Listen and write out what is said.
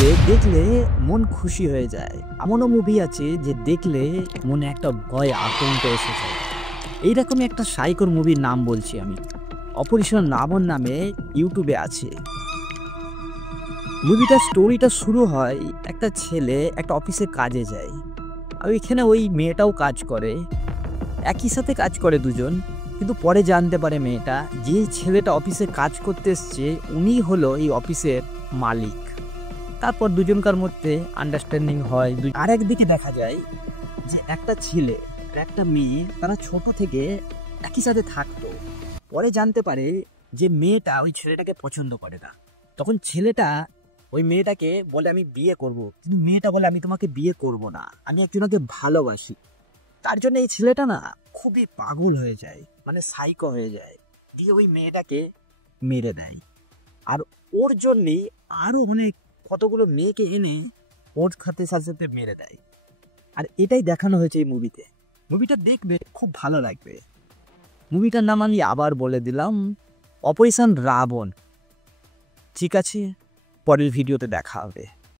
দেখলে মন খুশি হয়ে যায়। এমনও মুভি আছে যে দেখলে মনে একটা ভয় আতঙ্ক এসে যায়। এইরকমই একটা সাইকোর মুভির নাম বলছি আমি। অপারেশন রাবণ নামে ইউটিউবে আছে। মুভিটার স্টোরিটা শুরু হয় একটা ছেলে একটা অফিসে কাজে যায়। আর ওইখানে ওই মেয়েটাও কাজ করে। একই সাথে কাজ করে দুজন। কিন্তু পরে জানতে পারে মেয়েটা যে ছেলেটা অফিসে কাজ করতে এসছে উনিই হলো এই অফিসের মালিক। তারপর দুজনকার মধ্যে আন্ডারস্ট্যান্ডিং হয়। আর একদিকে দেখা যায় যে একটা ছেলে আর একটা মেয়ে তারা ছোট থেকে একই সাথে থাকতো। পরে জানতে পারে যে মেয়েটা ওই ছেলেটাকে পছন্দ করে না। তখন ছেলেটা ওই মেয়েটাকে বলে আমি বিয়ে করব, কিন্তু মেয়েটা বলে আমি তোমাকে বিয়ে করব না, আমি একজনকে ভালোবাসি। তার জন্য এই ছেলেটা না খুবই পাগল হয়ে যায়, মানে সাইকো হয়ে যায়, দিয়ে ওই মেয়েটাকে মেরে দেয়। আর ওর জন্যেই আরও অনেক কতগুলো মেয়েকে এনে ওর সাথে সাথে মেরে দেয়। আর এটাই দেখানো হয়েছে এই মুভিতে। মুভিটা দেখবে খুব ভালো লাগবে। মুভিটার নাম আমি আবার বলে দিলাম, অপারেশন রাবণ। ঠিক আছে, পরের ভিডিওতে দেখা হবে।